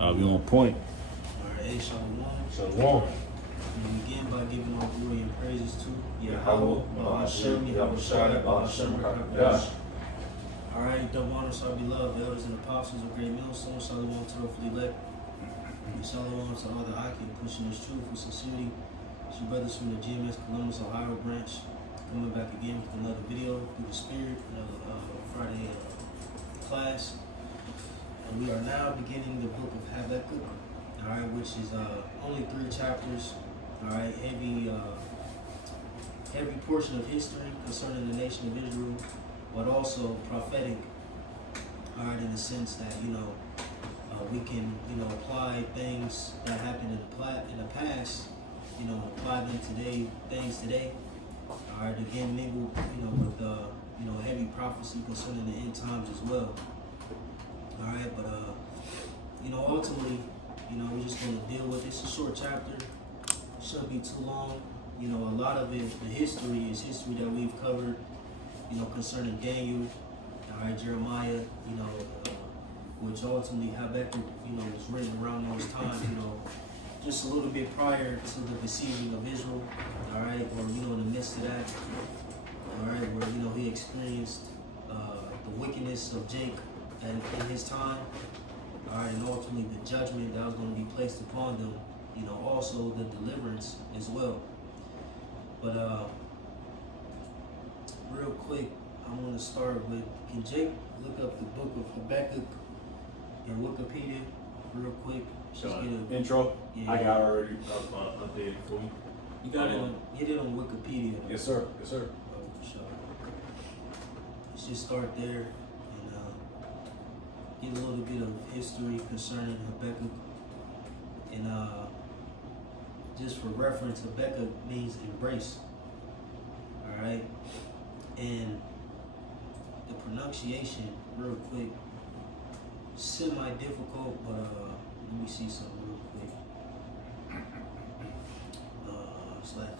We on point. All right, hey, Shalom. Shalom. We begin by giving all glory and praises to Yahweh, Bahashem, Yahushua, Bahashem, Yeah. All right, double honors our beloved elders and apostles of Great Millstone. Shalom to the hopefully elect. And shalom to all the Aki pushing this truth with sincerity. It's your brothers from the GMS Columbus, Ohio branch, coming back again with another video through the spirit, Friday class. And we are now beginning the book of Habakkuk, all right, which is only 3 chapters, all right, heavy portion of history concerning the nation of Israel, but also prophetic, all right, in the sense that, we can, apply things that happened in the past, apply them today, all right, again, mingled, with, heavy prophecy concerning the end times as well. All right, but, ultimately, we're just going to deal with this. It's a short chapter. It shouldn't be too long. A lot of it, the history is history that we've covered, concerning Daniel, all right, Jeremiah, which ultimately Habakkuk, was written around those times, just a little bit prior to the besieging of Israel, all right, or, in the midst of that, all right, where, he experienced the wickedness of Jacob in his time, all right, and ultimately the judgment that was going to be placed upon them, also the deliverance as well. But real quick, I want to start with, can Jake look up the book of Habakkuk in Wikipedia real quick? Just get a intro. Yeah. I got already updated for you. You got it on, get it on Wikipedia. Yes, sir. Yes, sir. Oh, sure. Let's just start there and get a little bit of history concerning Habakkuk. And just for reference, Habakkuk means embrace. All right, and the pronunciation, real quick, semi-difficult, but let me see something real quick. It's like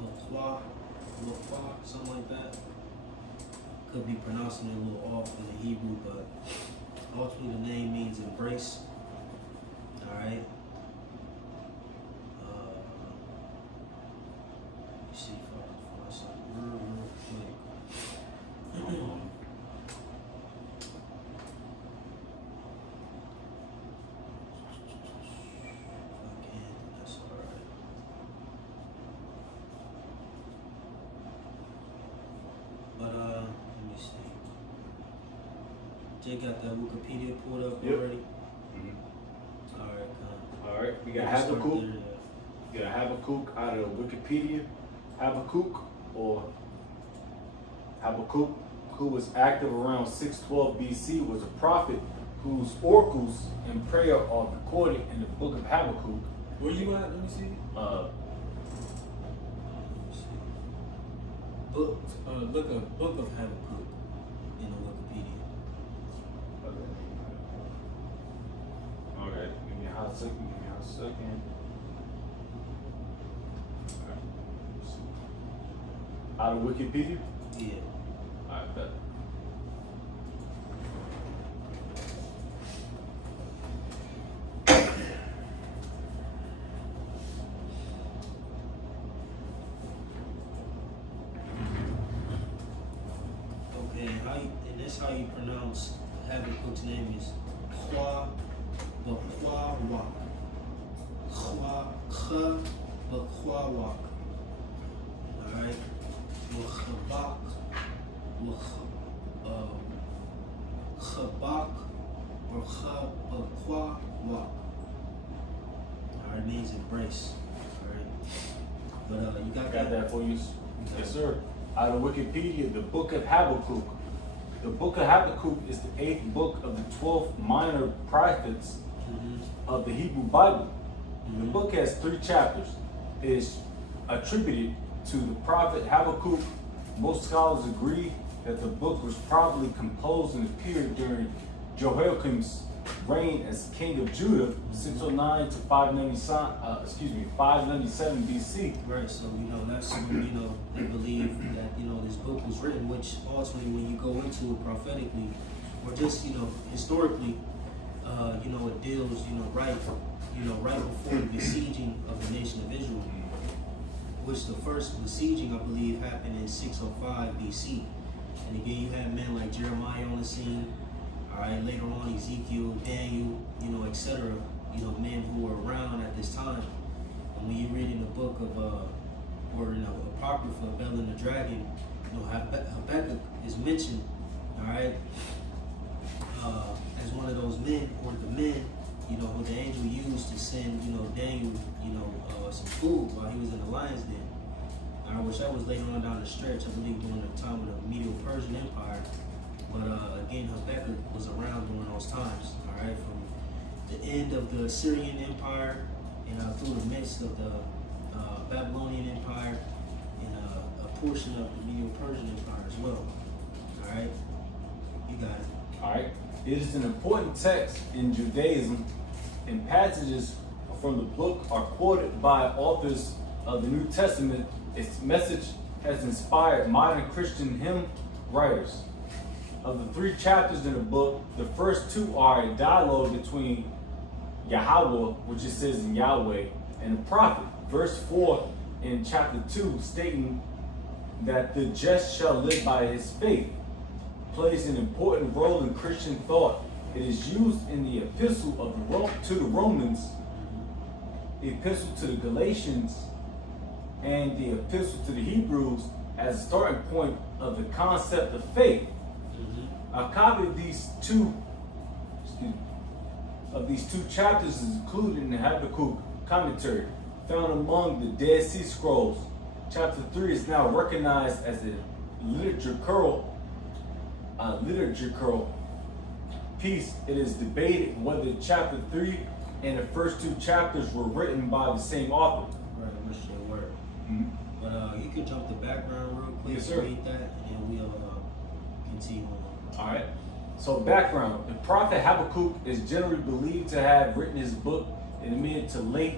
Bakwa, something like that. Could be pronouncing it a little off in the Hebrew, but ultimately the name means embrace. All right. Let's see if I can find something real quick. Jay got that Wikipedia pulled up already? Mm-hmm. All right, we got Habakkuk. We got Habakkuk out of Wikipedia. Habakkuk, or Habakkuk, who was active around 612 BC, was a prophet whose oracles and prayer are recorded in the book of Habakkuk. Where you at? Let me see. Look up Book of Habakkuk in the Wikipedia. Okay, give me a hot second. Out of Wikipedia? Yeah. Alright, bet. Okay, and that's how you pronounce Habakkuk's name is Bakwa Wak. Bakwa Wak. Alright. Chabak or Chabakwa Wak. Alright, means embrace. Alright. But you got that for you? Yes, sir. Out of Wikipedia, the book of Habakkuk. The book of Habakkuk is the 8th book of the 12 minor prophets of the Hebrew Bible. The book has 3 chapters. It is attributed to the prophet Habakkuk. Most scholars agree that the book was probably composed and appeared during Jehoiakim's reign as king of Judah, 609 to 597 BC. Right, so that's when they believe that this book was written, which ultimately when you go into it prophetically or just historically, it deals, right before the besieging of the nation of Israel, which the first besieging, I believe, happened in 605 BC. And again, you had men like Jeremiah on the scene. All right, later on, Ezekiel, Daniel, etc. Men who were around at this time. And when you read in the book of, Apocrypha, Bel and the Dragon, Habakkuk is mentioned, all right, as one of those men, or the men, who the angel used to send, Daniel, some food while he was in the lion's den. All right, which that was later on down the stretch, I believe, during the time of the Medo-Persian Empire. But again, Habakkuk was around during those times, all right, from the end of the Assyrian Empire and through the midst of the Babylonian Empire and a portion of the Medo-Persian Empire as well. All right, you got it. All right, it is an important text in Judaism, and passages from the book are quoted by authors of the New Testament. Its message has inspired modern Christian hymn writers. Of the 3 chapters in the book, the first 2 are a dialogue between Yahweh, which it says in Yahweh, and the prophet. Verse 4 in chapter 2 stating that the just shall live by his faith plays an important role in Christian thought. It is used in the epistle to the Romans, the epistle to the Galatians, and the epistle to the Hebrews as a starting point of the concept of faith. A copy of these two chapters is included in the Habakkuk commentary found among the Dead Sea Scrolls. Chapter 3 is now recognized as a liturgical piece. It is debated whether chapter 3 and the first 2 chapters were written by the same author. Right, I wish they were. But you can jump the background real quick. Yes, sir. Read that, and we'll continue on. All right. So background: the prophet Habakkuk is generally believed to have written his book in the mid to late.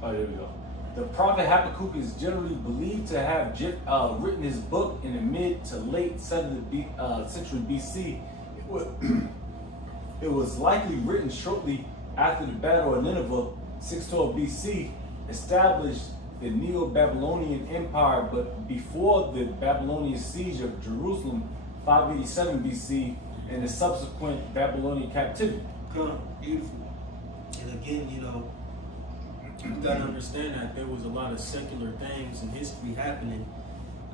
Oh, there we go. The prophet Habakkuk is generally believed to have written his book in the mid to late 7th century BC. It was likely written shortly after the Battle of Nineveh, 612 BC, established the Neo-Babylonian Empire, but before the Babylonian siege of Jerusalem, 587 BC, and the subsequent Babylonian captivity. Beautiful. And again, you gotta understand that there was a lot of secular things in history happening,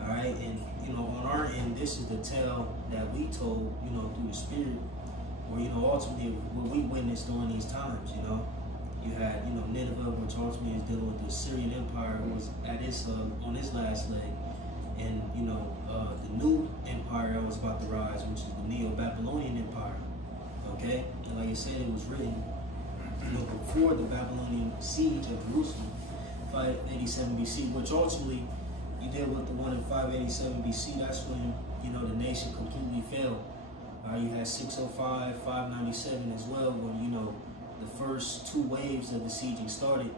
all right? And, on our end, this is the tale that we told, through the Spirit, or, ultimately what we witnessed during these times, You had, Nineveh, which ultimately is dealing with the Assyrian Empire, who was at its, on its last leg. And, the new empire that was about to rise, which is the Neo-Babylonian Empire, okay? And like I said, it was written before the Babylonian siege of Jerusalem, 587 BC, which ultimately you deal with the one in 587 BC. That's when, the nation completely fell. You had 605, 597 as well, when, the first 2 waves of the sieging started.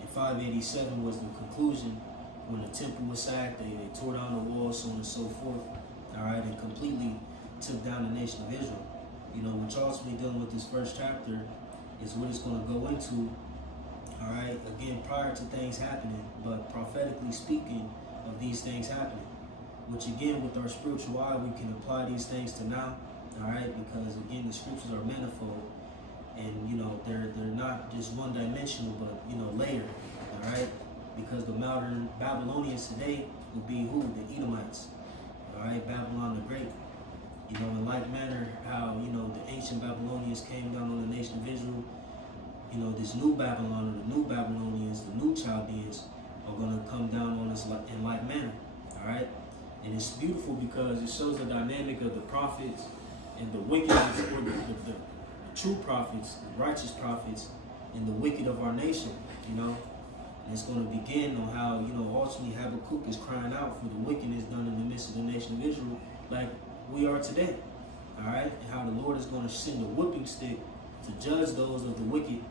And 587 was the conclusion, when the temple was sacked, they tore down the walls, so on and so forth, all right, and completely took down the nation of Israel. Which ultimately dealing with this first chapter is what it's going to go into, all right, again, prior to things happening, but prophetically speaking of these things happening, which again, with our spiritual eye, we can apply these things to now, all right, because again, the scriptures are manifold, and, they're not just one-dimensional, but, layered, all right, because the modern Babylonians today would be who? The Edomites, all right, Babylon the Great. In like manner, how, the ancient Babylonians came down on the nation of Israel, this new Babylon, or the new Babylonians, the new Chaldeans, are going to come down on us in like manner, all right? And it's beautiful because it shows the dynamic of the prophets and the wickedness, or the true prophets, the righteous prophets, and the wicked of our nation, And it's going to begin on how, ultimately Habakkuk is crying out for the wickedness done in the midst of the nation of Israel, like we are today, all right? And how the Lord is going to send a whipping stick judge those of the wicked,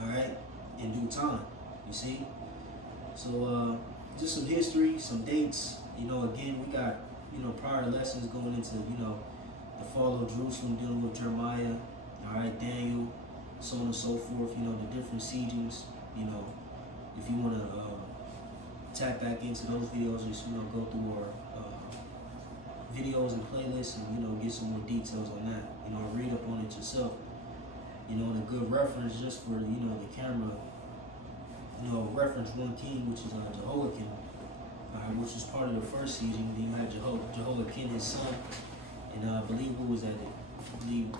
all right, in due time. You see? So just some history, some dates. Again, we got, prior lessons going into, the fall of Jerusalem, dealing with Jeremiah, all right, Daniel, so on and so forth, the different siegings. If you want to tap back into those videos, just, go through our videos and playlists and, get some more details on that. Read up on it yourself. And a good reference just for, the camera, reference 1 King, which is Jehoiakim, which was part of the first sieging. Then you had Jehoiakim, his son, and I believe who was that? I believe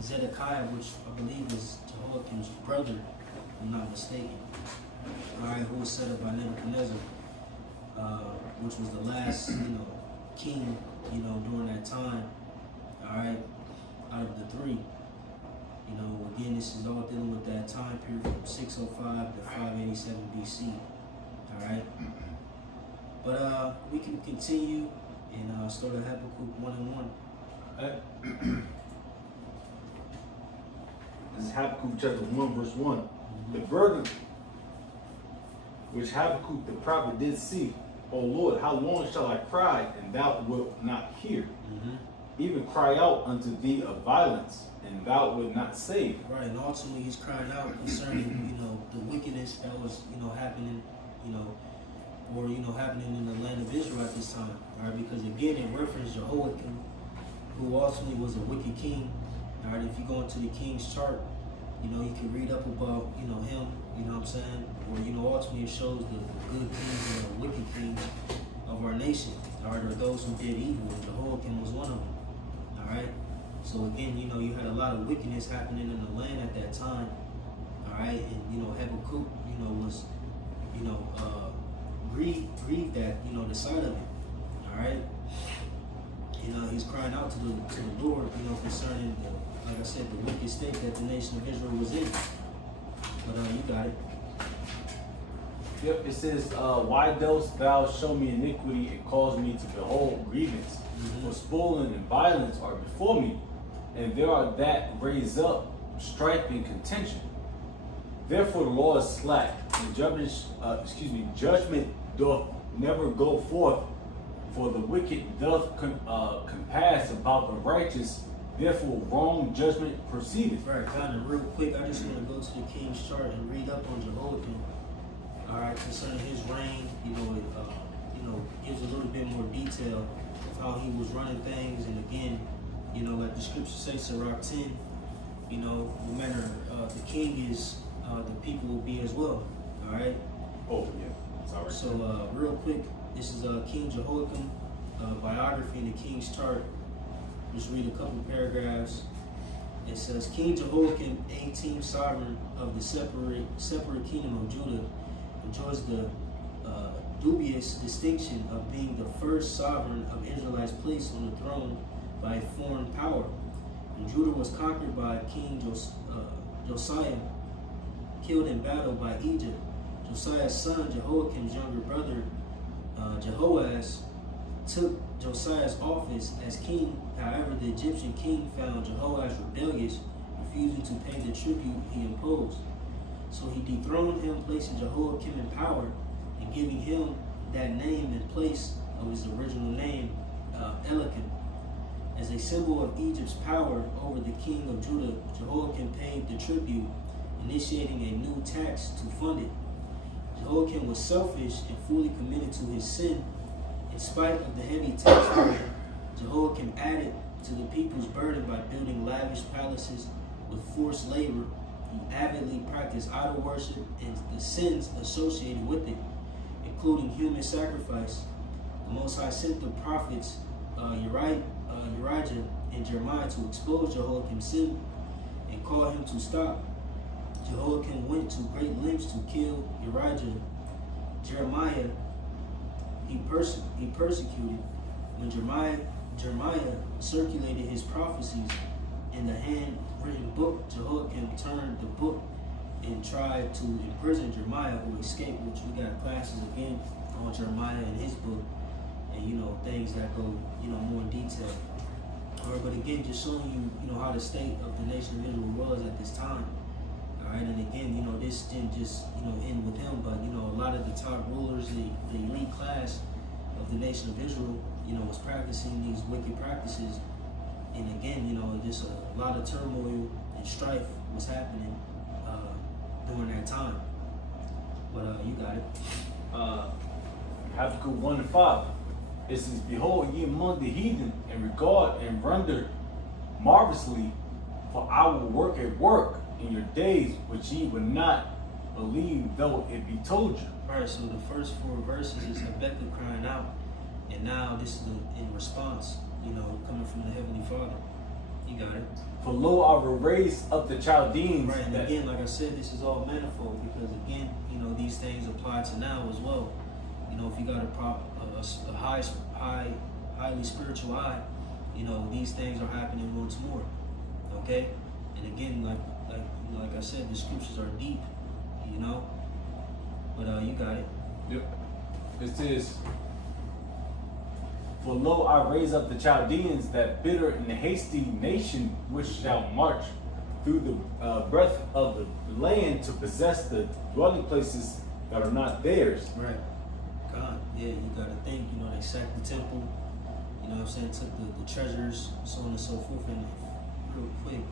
Zedekiah, which I believe was Jehoiakim's brother, if I'm not mistaken. All right, who was set up by Nebuchadnezzar, which was the last, king, during that time. All right, out of the 3. Again, this is all dealing with that time period from 605 to 587 BC. All right, but we can continue and start at Habakkuk 1:1. This is Habakkuk chapter 1, verse 1. The burden which Habakkuk the prophet did see, O Lord, how long shall I cry, and thou wilt not hear? Even cry out unto thee of violence, and thou wilt not save. Right, and ultimately he's crying out concerning, the wickedness that was, happening, or happening in the land of Israel at this time. All right, because again, it referenced Jehoiakim, who ultimately was a wicked king. All right, if you go into the king's chart, you can read up about, him, what I'm saying? Or, ultimately it shows the good kings and the wicked kings of our nation. All right, or those who did evil. Jehoiakim was one of them. All right. So again, you had a lot of wickedness happening in the land at that time. All right, and Habakkuk, was, grieved at, the sight of it. All right. He's crying out to the Lord, concerning the, like I said, the wicked state that the nation of Israel was in. But you got it. Yep, it says, why dost thou show me iniquity and cause me to behold grievance? For spoiling and violence are before me, and there are that raise up strife and contention. Therefore the law is slack, and judgment doth never go forth, for the wicked doth compass about the righteous, therefore wrong judgment proceedeth. Right, kind of real quick, I just want to go to the king's chart and read up on Jehoiakim. All right, concerning his reign, it gives a little bit more detail of how he was running things, and again, like the scripture says, Sirach 10, no matter the king is, the people will be as well. All right. Oh yeah, sorry. So real quick, this is King Jehoiakim biography in the king's chart. Just read a couple paragraphs. It says, King Jehoiakim, 18th sovereign of the separate kingdom of Judah, enjoys the dubious distinction of being the first sovereign of Israelites placed on the throne by a foreign power. And Judah was conquered by King Josiah, killed in battle by Egypt. Josiah's son, Jehoiakim's younger brother, Jehoaz, took Josiah's office as king. However, the Egyptian king found Jehoaz rebellious, refusing to pay the tribute he imposed. So he dethroned him, placing Jehoiakim in power and giving him that name in place of his original name, Elikim. As a symbol of Egypt's power over the king of Judah, Jehoiakim paid the tribute, initiating a new tax to fund it. Jehoiakim was selfish and fully committed to his sin. In spite of the heavy tax burden, Jehoiakim added to the people's burden by building lavish palaces with forced labor. He avidly practiced idol worship and the sins associated with it, including human sacrifice. The Most High sent the prophets Elijah and Jeremiah to expose Jehoiakim's sin and call him to stop. Jehoiakim went to great lengths to kill Jeremiah. He persecuted. When Jeremiah circulated his prophecies in the handwritten book, Jehoiakim turned the book and tried to imprison Jeremiah, who escaped, which we got classes again on Jeremiah and his book, and things that go more in detail. All right, but again, just showing you, you know, how the state of the nation of Israel was at this time. All right, and again, you know, this didn't just, you know, end with him, but, you know, a lot of the top rulers, the elite class of the nation of Israel, you know, was practicing these wicked practices. And again, you know, just a lot of turmoil and strife was happening during that time. But you got it. Habakkuk 1:5. It says, "Behold, ye among the heathen, and regard and render marvelously, for I will work a work in your days which ye would not believe, though it be told you." Right, so the first 4 verses is Habakkuk crying out, and now this is in response, you know, coming from the Heavenly Father. You got it. "For lo, I will raise up the Chaldeans." Right, and again, like I said, this is all manifold because again, you know, these things apply to now as well. You know, if you got a highly spiritual eye, you know, these things are happening once more. Okay, and again, like I said, the scriptures are deep. You know, but you got it. Yep. It says, "For lo, I raise up the Chaldeans, that bitter and hasty nation, which shall march through the breadth of the land to possess the dwelling places that are not theirs." Right. God, yeah, you gotta think, you know, they sacked the temple, you know what I'm saying, took the treasures, so on and so forth, and real quick,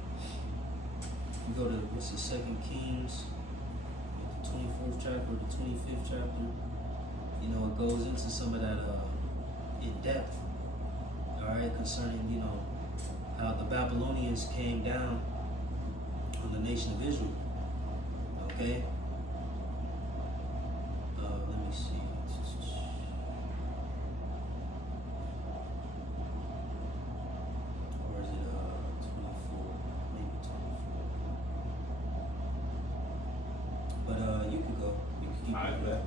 you go to, what's the 2 Kings, the 24th chapter, the 25th chapter, you know, it goes into some of that in depth, all right, concerning, you know, how the Babylonians came down on the nation of Israel, okay? Let me see. Or is it 24? Maybe 24. But you can go. You can keep Alright, going.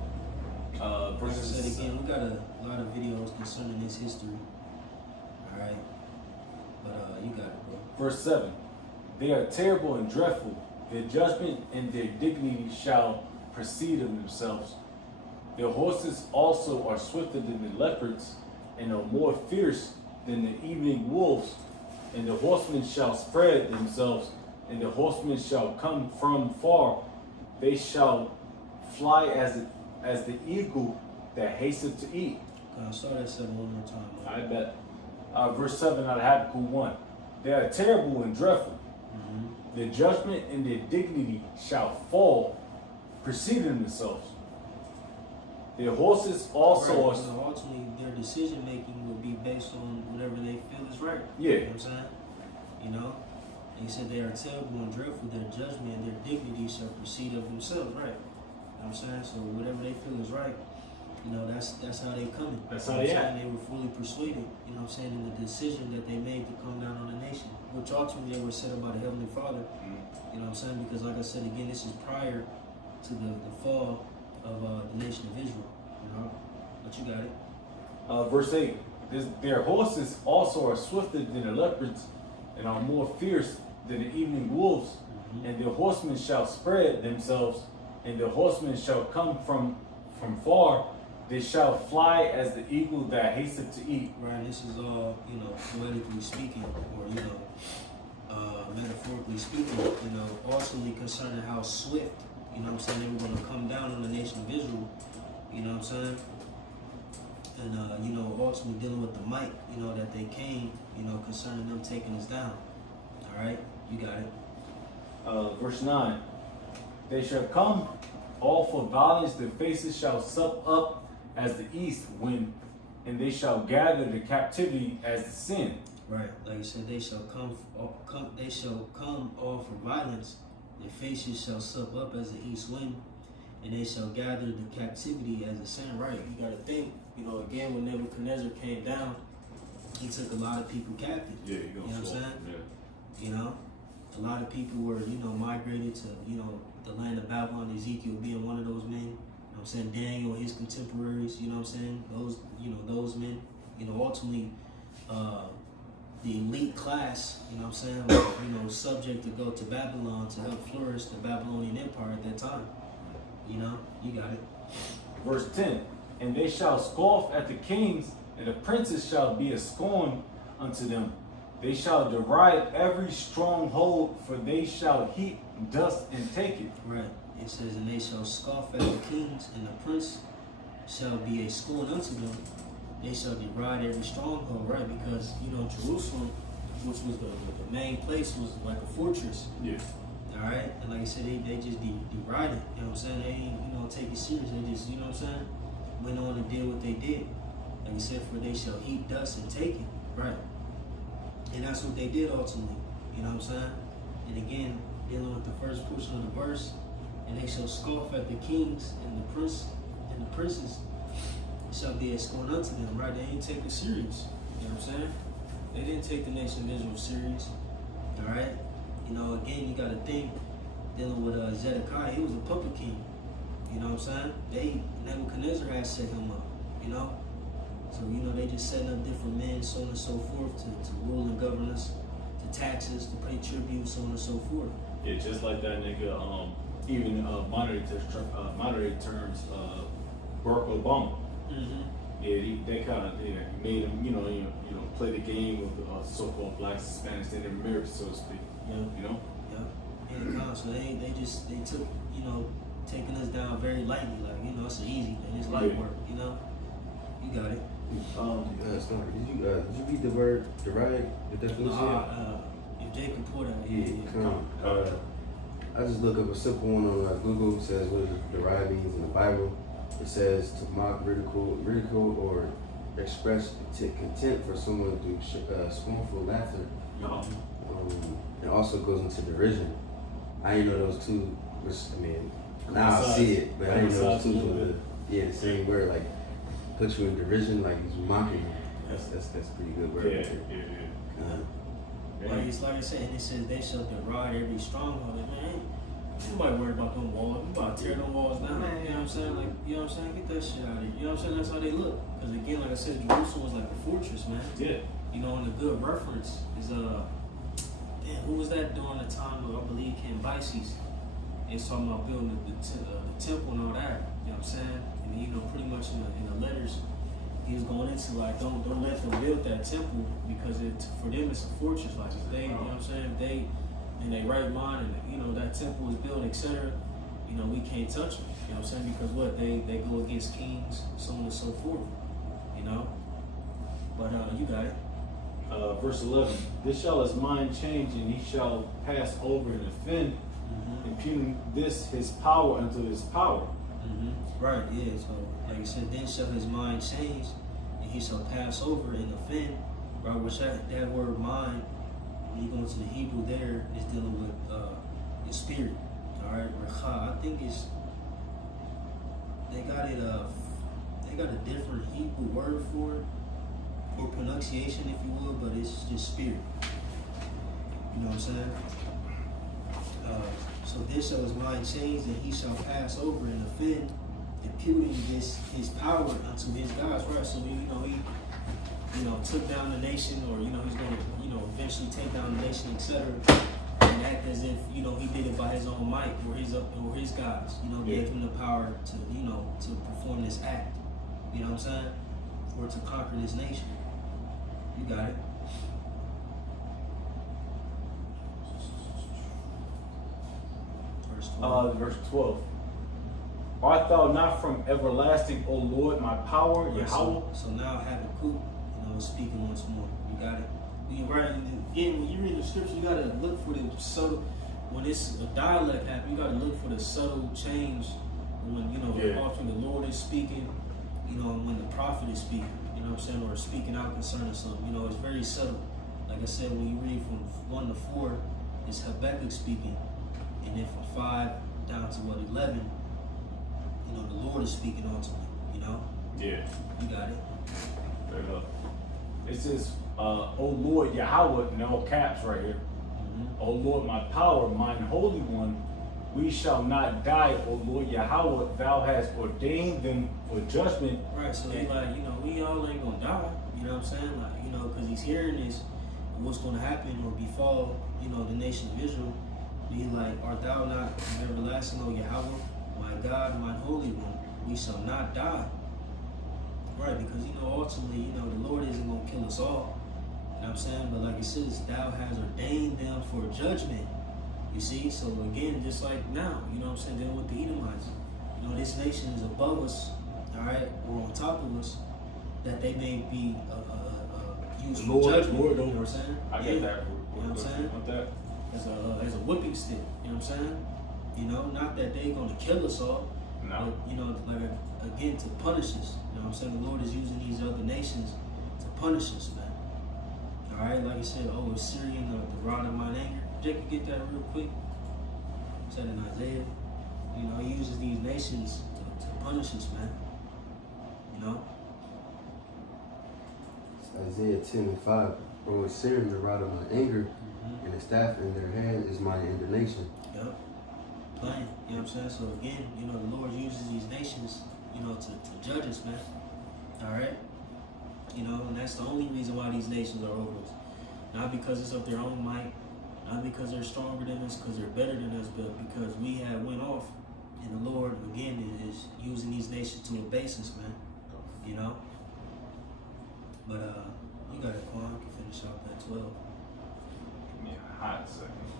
Like I Verses said again, we got a lot of videos concerning this history. Alright. But you got it, bro. Verse 7. "They are terrible and dreadful. Their judgment and their dignity shall proceed of themselves. Their horses also are swifter than the leopards, and are more fierce than the evening wolves. And the horsemen shall spread themselves, and the horsemen shall come from far. They shall fly as the eagle that hasteth to eat." Start that 7 one more time. I bet. Verse 7 out of Habakkuk 1. "They are terrible and dreadful. Their judgment and their dignity shall fall, preceding themselves. Their horses also right. are." So ultimately, their decision making will be based on whatever they feel is right. Yeah. You know what I'm saying? You know? And he said they are terrible and dreadful. Their judgment and their dignity shall proceed of themselves. Right. You know what I'm saying? So whatever they feel is right, you know, that's how they coming. That's how You know they what I'm act. saying? They were fully persuaded, you know what I'm saying, in the decision that they made to come down on the nation, which ultimately they were set up by the Heavenly Father. You know what I'm saying? Because like I said again, this is prior to the fall of the nation of Israel. You know? But you got it. Verse 8. "Their horses also are swifter than the leopards, and are more fierce than the evening wolves. And their horsemen shall spread themselves, and their horsemen shall come from far. They shall fly as the eagle that hasteth to eat." Right, this is all, you know, poetically speaking, or, you know, metaphorically speaking, you know, ultimately concerning how swift, you know what I'm saying, they were going to come down on the nation of Israel, you know what I'm saying? And, you know, ultimately dealing with the might, you know, that they came, you know, concerning them taking us down. All right, you got it. Verse 9. "They shall come all for violence, their faces shall sup up as the east wind, and they shall gather the captivity as the sin." Right, like I said, they shall come all for violence. Their faces shall sup up as the east wind, and they shall gather the captivity as the sin. Right, you got to think, you know, again, when Nebuchadnezzar came down, he took a lot of people captive. Yeah, you know what I'm saying? Yeah. You know, a lot of people were, you know, migrated to, you know, the land of Babylon, Ezekiel being one of those men. You know what I'm saying? Daniel and his contemporaries, you know what I'm saying? Those men, you know, ultimately, the elite class, you know what I'm saying, were, you know, subject to go to Babylon to help flourish the Babylonian Empire at that time. You know, you got it. Verse 10. "And they shall scoff at the kings, and the princes shall be a scorn unto them. They shall deride every stronghold, for they shall heap dust and take it. Right. It says, and they shall scoff at the kings, and the prince shall be a scorn unto them. They shall deride every stronghold, right? Because, Jerusalem, which was the main place, was like a fortress. Yes. All right? And like I said, they just deride it. You know what I'm saying? They ain't, take it serious. They just, you know what I'm saying? Went on and did what they did. Like I said, for they shall heap dust and take it. Right. And that's what they did ultimately. You know what I'm saying? And again, dealing with the first portion of the verse, and they shall scoff at the kings and the princes shall be a scorn unto them, right? They ain't take it serious. You know what I'm saying? They didn't take the nation of Israel serious. All right? Again, you got to think, dealing with Zedekiah, he was a puppet king. You know what I'm saying? Nebuchadnezzar had set him up, So, they just setting up different men, so on and so forth, to rule and govern us, to taxes, to pay tribute, so on and so forth. Yeah, just like that nigga, even monetary terms, Barack Obama. Mm-hmm. Yeah, they kind of he made him, play the game of the so-called blacks, Hispanics, and Americans, so to speak. Yeah. Yeah. And so they took, taking us down very lightly, like, it's an easy thing, it's light work, You got it. Did you read the word deride, the definition? If Jay can pour that, I just look up a simple one on Google. It says what deride means in the Bible. It says to mock, ridicule, or express contempt for someone through scornful laughter. It also goes into derision. I didn't know those two. Now I see it, but I didn't know those two were the same word. Like put you in derision, like he's mocking you. That's pretty good word. Like it's like I said, and it says they shall deride every stronghold. Man, nobody worried about them walls. We about to tear them walls down. You know what I'm saying? Like, get that shit out of here. You know what I'm saying? That's how they look. Because again, like I said, Jerusalem was like a fortress, man. Yeah. And a good reference is who was that during the time of, I believe, Cambyses? It's talking about building the temple and all that. You know what I'm saying? And pretty much in the letters, he was going into like, don't let them build that temple because for them it's a fortress. Like if they, you know what I'm saying? If they in their right mind and that temple was built, etc. We can't touch them. You know what I'm saying? Because what they go against kings, so on and so forth. But you got it. Verse 11. This shall his mind change, and he shall pass over and offend, imputing this his power unto his power. Right, yeah. So, like I said, then shall his mind change, and he shall pass over and offend. Right, which that word mind, when you go into the Hebrew there, is dealing with your spirit. All right, Recha. I think they got a different Hebrew word for it, or pronunciation, if you will, but it's just spirit. You know what I'm saying? So this shall his mind change, and he shall pass over and offend, imputing his power unto his gods. Right. So he took down the nation, or he's going to eventually take down the nation, etc. And act as if he did it by his own might, or his gods. Gave him the power to to perform this act. You know what I'm saying? Or to conquer this nation. You got it. Verse 12. Art thou not from everlasting, O Lord, my power, Yahweh? So now Habakkuk, speaking once more. You got it. Again, when you read the scripture, you gotta look for the subtle. When it's a dialect happen, you gotta look for the subtle change. When often the Lord is speaking, when the prophet is speaking. You know what I'm saying, or speaking out concerning something. It's very subtle. Like I said, when you read from 1 to 4, it's Habakkuk speaking. And then from 5 down to 11, the Lord is speaking ultimately, Yeah. You got it. Fair enough. It says, O Lord Yahweh, in all caps right here. O Lord, my power, mine holy one, we shall not die, O Lord Yahweh, thou hast ordained them for judgment. Right, so they like, we all ain't gonna die. You know what I'm saying? Like, because he's hearing this, what's gonna happen or befall, the nation of Israel. Be like, art thou not everlasting, O Yahweh, my God, my holy one, we shall not die. Right, because ultimately, the Lord isn't gonna kill us all. know what I'm saying? But like it says, thou has ordained them for judgment. You see? So again, just like now, you know what I'm saying, dealing with the Edomites. You know, this nation is above us, all right, or on top of us, that they may be used for judgment. Lord, you know what I'm saying? I get that. You know what I'm saying? Want that? As a whipping stick. You know what I'm saying? You know, not that they're gonna kill us all, No. but you know, like again, to punish us. You know what I'm saying? The Lord is using these other nations to punish us, man. All right, like I said, oh, Assyrian, the rod of mine anger. Jake, you get that real quick. Said in Isaiah. You know, he uses these nations to punish us, man. You know? It's Isaiah 10:5. O Assyrian, the rod of my anger, and the staff in their hand is my indignation. Yep. Playing. You know what I'm saying? So again, you know, the Lord uses these nations, you know, to judge us, man. All right? You know, and that's the only reason why these nations are over us. Not because it's of their own might, not because they're stronger than us, because they're better than us, but because we have went off. And the Lord, again, is using these nations to abase us, man. You know? But, you got it, Quan. You can finish off that 12. Give me a hot second.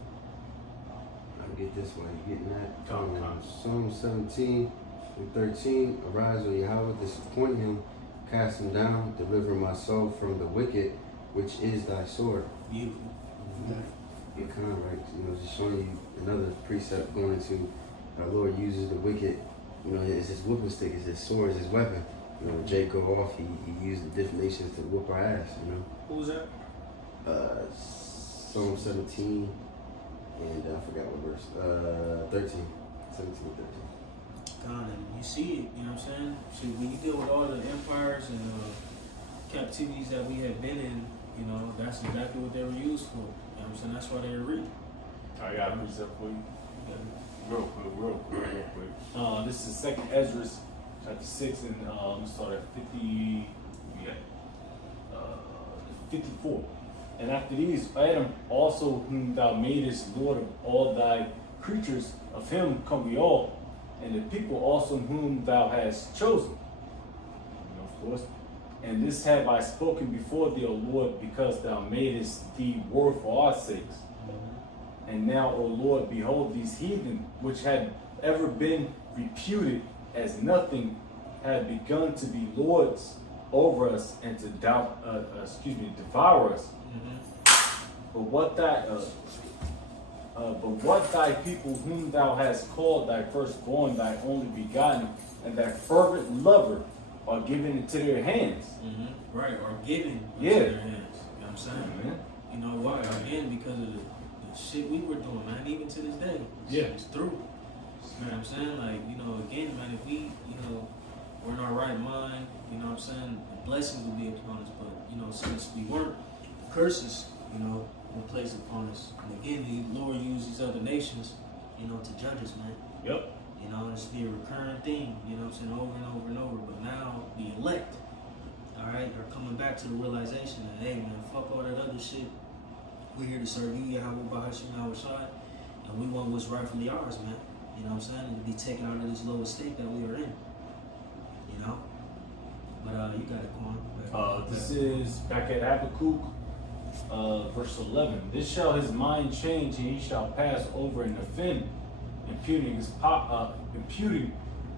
I get this one. You getting that? Come. Psalm 17 and 13. Arise, O Yahweh, disappoint him, cast him down, deliver my soul from the wicked, which is thy sword. Beautiful. Get kind of right. You know, just showing you another precept going into our Lord uses the wicked. You know, it's his whooping stick, it's his sword, it's his weapon. You know, Jake go off, he used the different nations to whoop our ass, you know. Who was that? Psalm 17, and I forgot what verse. 13. 17, 13. God, and you see it, you know what I'm saying? See, when you deal with all the empires and captivities that we have been in, you know, that's exactly what they were used for. You know what I'm saying? That's why they were reading. I got a precept for you. Real quick. This is 2nd Ezra, chapter 6, and let's start at 54. And after these, Adam also, whom thou madest Lord of all thy creatures, of him come we all, and the people also whom thou hast chosen. You know, of course. And this have I spoken before thee, O Lord, because thou madest thee word for our sakes. And now, O Lord, behold these heathen, which had ever been reputed as nothing, had begun to be lords over us and to devour us. But what thy people whom thou hast called thy firstborn, thy only begotten, and thy fervent lover are given into their hands. Right, or given Yeah. into their hands. You know what I'm saying? Man. You know why? Again, because of the shit we were doing, man, even to this day. It's through. You know what I'm saying? Like, you know, again, man, if we, you know, we're in our right mind, you know what I'm saying, the blessings will be upon us. But, you know, since we weren't, curses, you know, were placed upon us. And again, the Lord used these other nations, you know, to judge us, man. Yep. You know, it's be a recurring thing, you know what I'm saying, over and over and over. But now, the elect, all right, are coming back to the realization that, hey, man, fuck all that other shit. We're here to serve you, Yahweh Bahashim Yahushai, and we want what's rightfully ours, man. You know what I'm saying? And to be taken out of this lower state that we are in. You know? But you got it, Quan. This is back at Habakkuk, verse 11. This shall his mind change, and he shall pass over and offend, imputing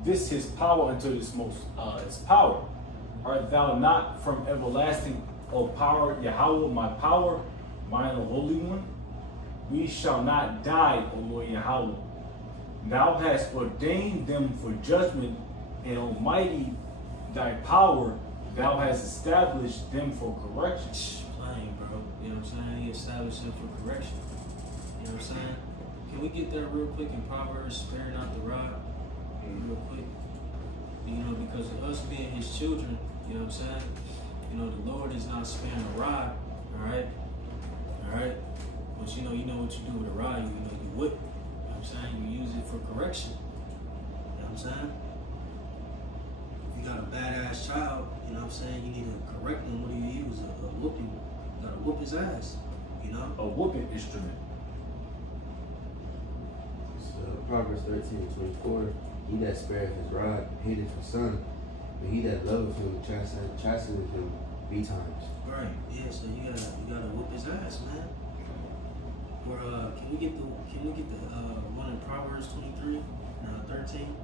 this his power unto his power. Art thou not from everlasting, O power, Yahweh, my power, mine, O Holy One? We shall not die, O Lord Yahweh. Thou hast ordained them for judgment, and Almighty thy power, thou hast established them for correction. Plain, bro. You know what I'm saying? He established them for correction. You know what I'm saying? Can we get that real quick in Proverbs, sparing not the rod? Real quick. You know, because of us being his children, you know what I'm saying? You know, the Lord is not sparing a rod, alright? Alright? But you know what you do with a rod, you know, you whip it. You know what I'm saying? You use it for correction. You know what I'm saying? If you got a badass child, you know what I'm saying, you need to correct him. What do you use? A whooping. You gotta whoop his ass. You know? A whooping instrument. Proverbs 13:24. He that spareth his rod hateth his son, but he that loveth him chasteneth him B times. Right. Yeah. So you gotta whoop his ass, man. Or can we get the one in Proverbs 23, 13?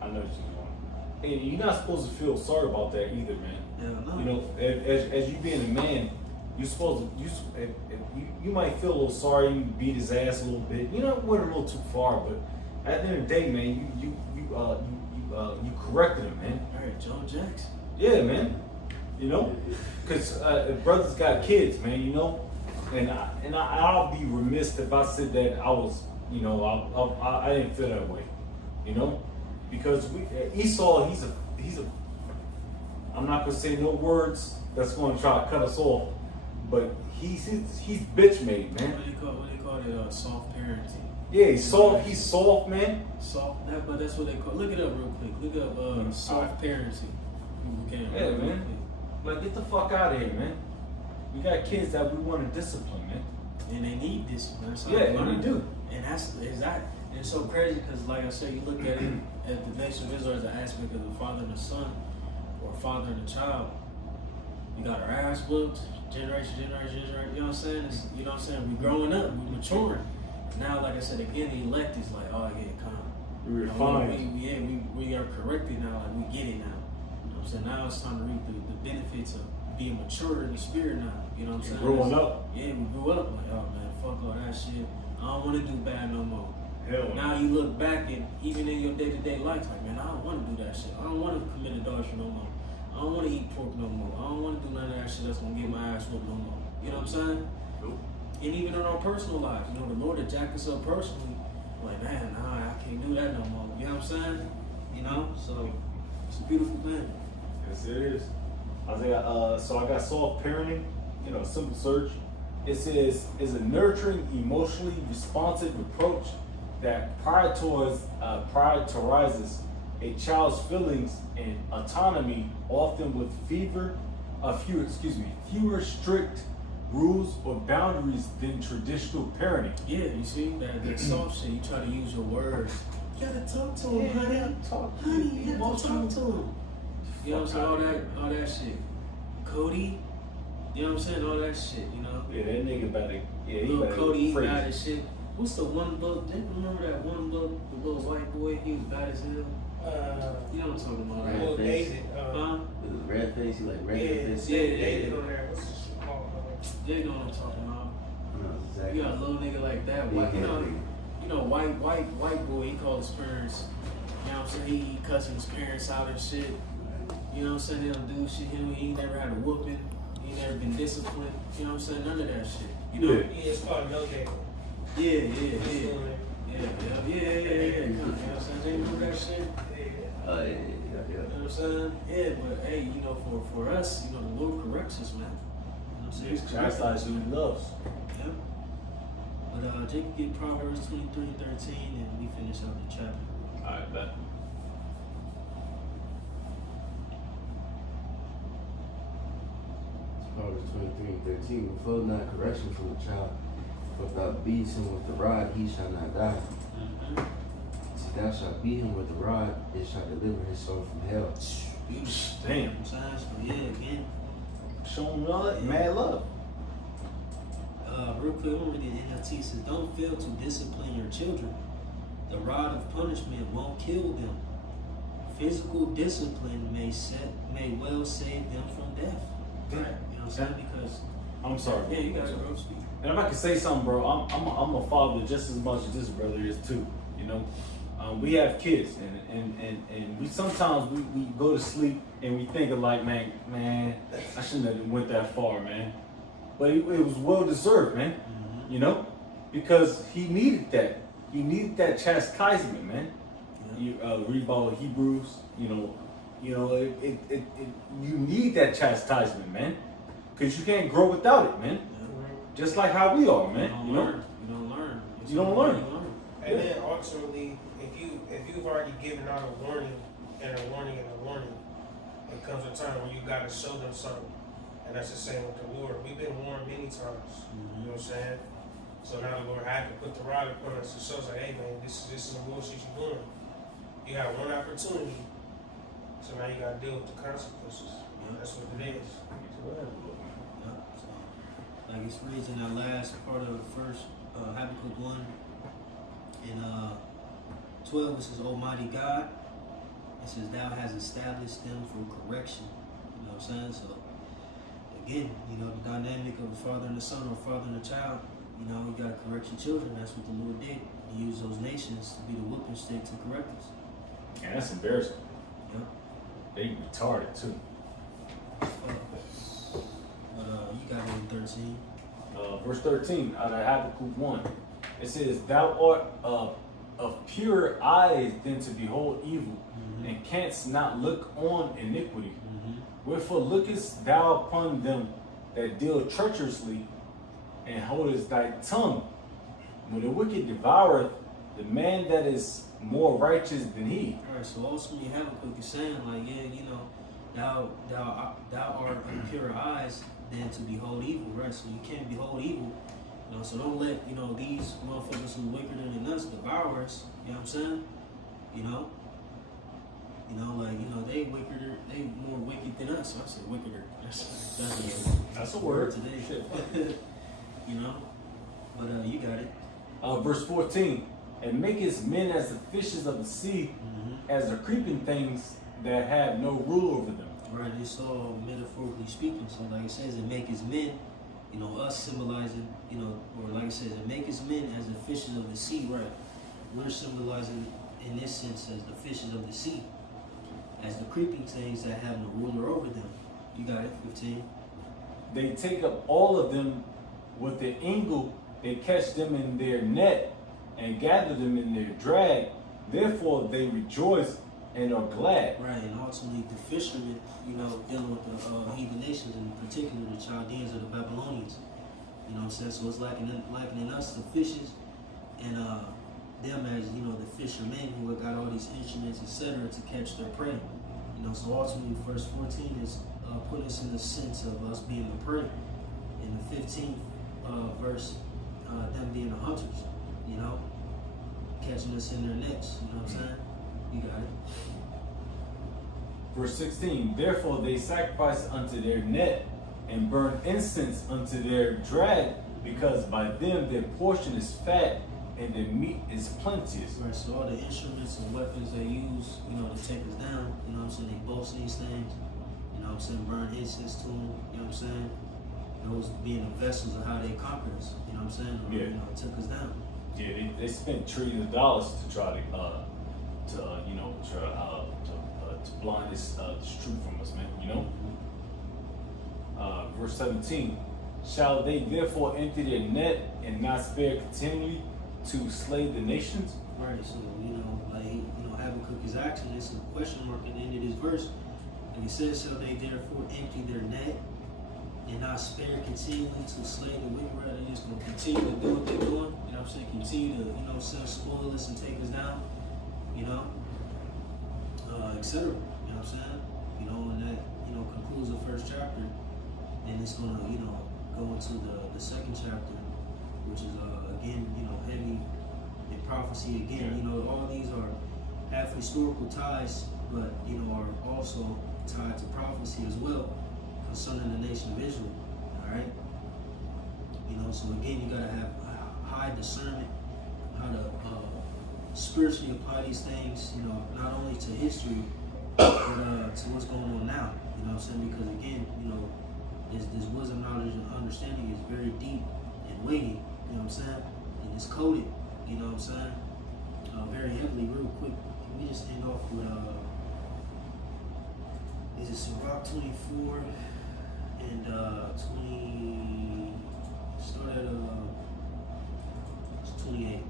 I know what you're doing. And you're not supposed to feel sorry about that either, man. Yeah, no. You know, as you being a man, you're supposed to you might feel a little sorry. You beat his ass a little bit. You know, went a little too far, but at the end of the day, man, you corrected him, man. All right, Joe Jackson. Yeah, man. You know, because brothers got kids, man. You know, and I'll be remiss if I said that I was, you know, I didn't feel that way. You know, because Esau, he's a. I'm not gonna say no words that's gonna try to cut us off, but he's bitch made, man. What do they call it? Soft parenting. Yeah, he's soft. He's soft, man. Soft, but that's what they call. Look it up real quick. Look up soft parenting. Okay. Yeah, man. Like, get the fuck out of here, man. We got kids that we want to discipline, man. And they need discipline. That's how Yeah, they learn. and they do. And that's exactly. And it's so crazy because, like I said, you look at it as the nation of Israel as an aspect of the father and the son, or father and the child. You got our ass whooped, generation. You know what I'm saying? You know what I'm saying? We growing up, we maturing. Now, like I said again, the elect is like, oh, yeah, come on. We refined. We are corrected now. Like, we get it now. You know what I'm saying? Now it's time to reap the benefits of being mature in the spirit now. You know what I'm saying? Growing up. Yeah, we grew up like, oh man, fuck all that shit. I don't want to do bad no more. Hell no. Now you look back and even in your day-to-day life, like, man, I don't want to do that shit. I don't want to commit adultery no more. I don't want to eat pork no more. I don't want to do none of that shit that's going to get my ass whooped no more. You know what I'm saying? Nope. And even in our personal lives, you know, the Lord had jacked us up personally. Like, man, nah, I can't do that no more. You know what I'm saying? You know? So, it's a beautiful thing. Yes, it is. So I got soft parenting, you know, simple search. It says, is a nurturing, emotionally responsive approach that prioritizes a child's feelings and autonomy, often with fewer strict rules or boundaries than traditional parenting. Yeah, you see, that soft shit, you try to use your words. You gotta talk to him, honey. You have to talk to him. You know what I'm saying? All that shit. Cody, you know what I'm saying? All that shit, you know? Yeah, that nigga better. Yeah, he Little better. Cody, he crazy. bad as shit. What's the one book? Do you remember that one book? The little white boy, he was bad as hell. You know what I'm talking about, right? Red face. Huh? With his red face, he like red face. Yeah. Dated on there. What's this shit called? You know what I'm talking about. No, exactly. You got a little nigga like that. You know, white boy, he called his parents, you know what I'm saying? He cussing his parents out and shit. You know what I'm saying? They don't do shit. He ain't never had a whooping. He ain't never been disciplined. You know what I'm saying? None of that shit. You know? Yeah, it's called No Game. Yeah. You know what I'm saying? They do that shit. Oh, yeah. You know what I'm saying? Yeah, but hey, you know, for us, you know, the Lord corrects us, man. You know what I'm saying? He's chastised who he loves. Yeah. But Jacob get Proverbs 23:13, and we finish out the chapter. Alright, bet. Proverbs 23:13. Withhold not correction from the child, but if thou beatest him with the rod, he shall not die. See, thou shalt beat him with the rod, it shall deliver his soul from hell. Damn. Yeah, again. Showing love, mad love. Real quick, I'm reading NLT. It says, don't fail to discipline your children. The rod of punishment won't kill them. Physical discipline may well save them from death. Right. You know what I'm saying? Because I'm sorry. yeah, you guys are bro. Speak. And if I can say something, bro, I'm a father just as much as this brother is too. You know, we have kids, and we sometimes we go to sleep and we think of like, man, I shouldn't have went that far, man. But it was well deserved, man. Mm-hmm. You know, because he needed that. He needed that chastisement, man. Yeah. You read about Hebrews. You need that chastisement, man, because you can't grow without it, man. Just like how we are, man. You don't learn. You don't learn. And then ultimately, if you've already given out a warning and a warning and a warning, it comes a time when you gotta show them something. And that's the same with the Lord. We've been warned many times. You know what I'm saying? So now the Lord had to put the rod upon us to show us, like, hey man, this is some bullshit you're doing. You have one opportunity, so now you gotta deal with the consequences. That's what it is. Yeah. So, like it reads in that last part of the first Habakkuk 1 and 12, it says, Almighty God, it says, Thou hast established them for correction. You know what I'm saying? So, again, you know, the dynamic of a father and a son or a father and a child, you know, you got to correct your children. That's what the Lord did. He used those nations to be the whooping stick to correct us. And that's embarrassing. Yeah. They retarded too. But you got it in 13. Verse 13 out of Habakkuk 1. It says, Thou art of purer eyes than to behold evil, and canst not look on iniquity. Wherefore lookest thou upon them that deal treacherously, and holdest thy tongue. When the wicked devoureth the man that is more righteous than he. Alright, so ultimately Habakkuk is saying, like, yeah, you know, thou art of purer eyes than to behold evil, right? So you can't behold evil. You know, so don't let, you know, these motherfuckers who wickeder than us devour us. You know what I'm saying? You know, like, you know, they wickeder, they more wicked than us. So I said wickeder. That's a word today. You know, but you got it. Verse 14. And makest men as the fishes of the sea, as the creeping things that have no rule over them. Right, it's all metaphorically speaking. So like it says, it makes men, you know, us symbolizing, you know, or like it says, it makes men as the fishes of the sea, right? We're symbolizing in this sense as the fishes of the sea, as the creeping things that have no ruler over them. You got it, 15. They take up all of them with the angle, they catch them in their net and gather them in their drag. Therefore they rejoice and are glad. Right, and ultimately the fishermen, you know, dealing with the heathen nations, in particular the Chaldeans or the Babylonians. You know what I'm saying? So it's likening us, the fishes, and them as, you know, the fishermen who have got all these instruments, etc., to catch their prey. You know, so ultimately verse 14 is putting us in the sense of us being the prey. In the 15th verse, them being the hunters, you know, catching us in their nets. You know what I'm saying? You got it. Verse 16, therefore they sacrifice unto their net and burn incense unto their drag, because by them their portion is fat and their meat is plenteous. Right, so all the instruments and weapons they use, you know, to take us down, you know what I'm saying, they boast these things, you know what I'm saying, burn incense to them, you know what I'm saying, those being the vessels of how they conquered us, you know what I'm saying, or, you know, took us down. Yeah, they spent trillions of dollars to try to blind this truth from us, man. You know. Verse 17: Shall they therefore empty their net and not spare continually to slay the nations? Right. So you know, like Habakkuk is asking, it's a question mark at the end of this verse. And he says, shall they therefore empty their net and not spare continually to slay the wicked? Right? They're just gonna continue to do what they're doing. You know what I'm saying? Continue to, you know, spoil us and take us down. You know, etc. You know what I'm saying? You know, and that, you know, concludes the first chapter, and it's gonna, you know, go into the second chapter, which is again, you know, heavy in prophecy again. You know, all these are half historical ties, but you know, are also tied to prophecy as well concerning the nation of Israel. All right. You know, so again, you gotta have high discernment, how to spiritually apply these things, you know, not only to history, but to what's going on now. You know what I'm saying? Because again, you know, this wisdom, knowledge, and understanding is very deep and weighty. You know what I'm saying? And it's coded. You know what I'm saying? Very heavily. Real quick, can we just end off with is it Sirach 24 and 20? Start at 28.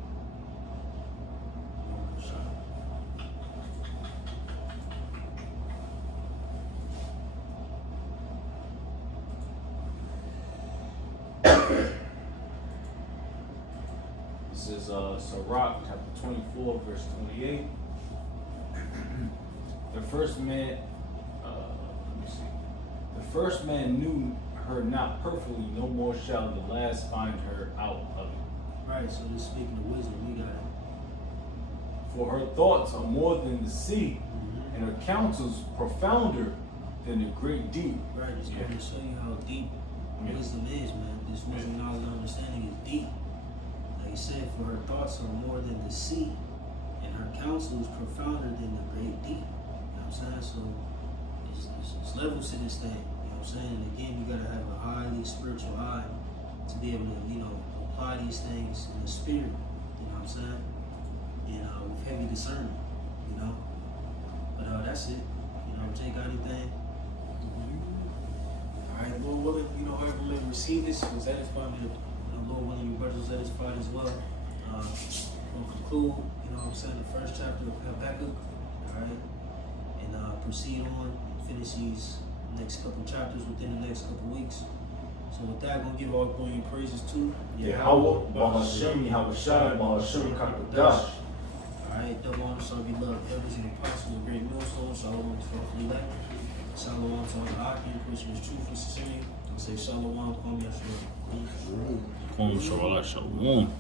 This is Sirach chapter 24, verse 28. The first man, the first man knew her not perfectly, no more shall the last find her out of it. Right, so just speaking of wisdom, we got it. For her thoughts are more than the sea, and her counsels profounder than the great deep. Right, it's Yeah. going to show you how deep Yeah. wisdom is, man. This wisdom, knowledge, and understanding is deep. Like you said, for her thoughts are more than the sea, and her counsel is profounder than the great deep. You know what I'm saying? So it's levels to this thing. You know what I'm saying? And again, you got to have a highly spiritual eye to be able to, apply these things in the spirit. You know what I'm saying? And with heavy discernment. But that's it. Jay, got anything? Alright, Lord willing, however may receive this, was edified me. Lord willing, your brothers are satisfied as well. We'll conclude, the first chapter of Habakkuk, alright, and proceed on and finish these next couple chapters within the next couple weeks. So with that, I'm gonna give all glory and praises to Yahweh, Bahashem, Yahushai, Bahashem, Kakadash. Alright, double honor, so beloved elders and apostles of great millstone, shalom to all the elect, shalom to all the occupant, preaching his truth and sincerity. I'll say shalom, Kwame Yashua. Shalom.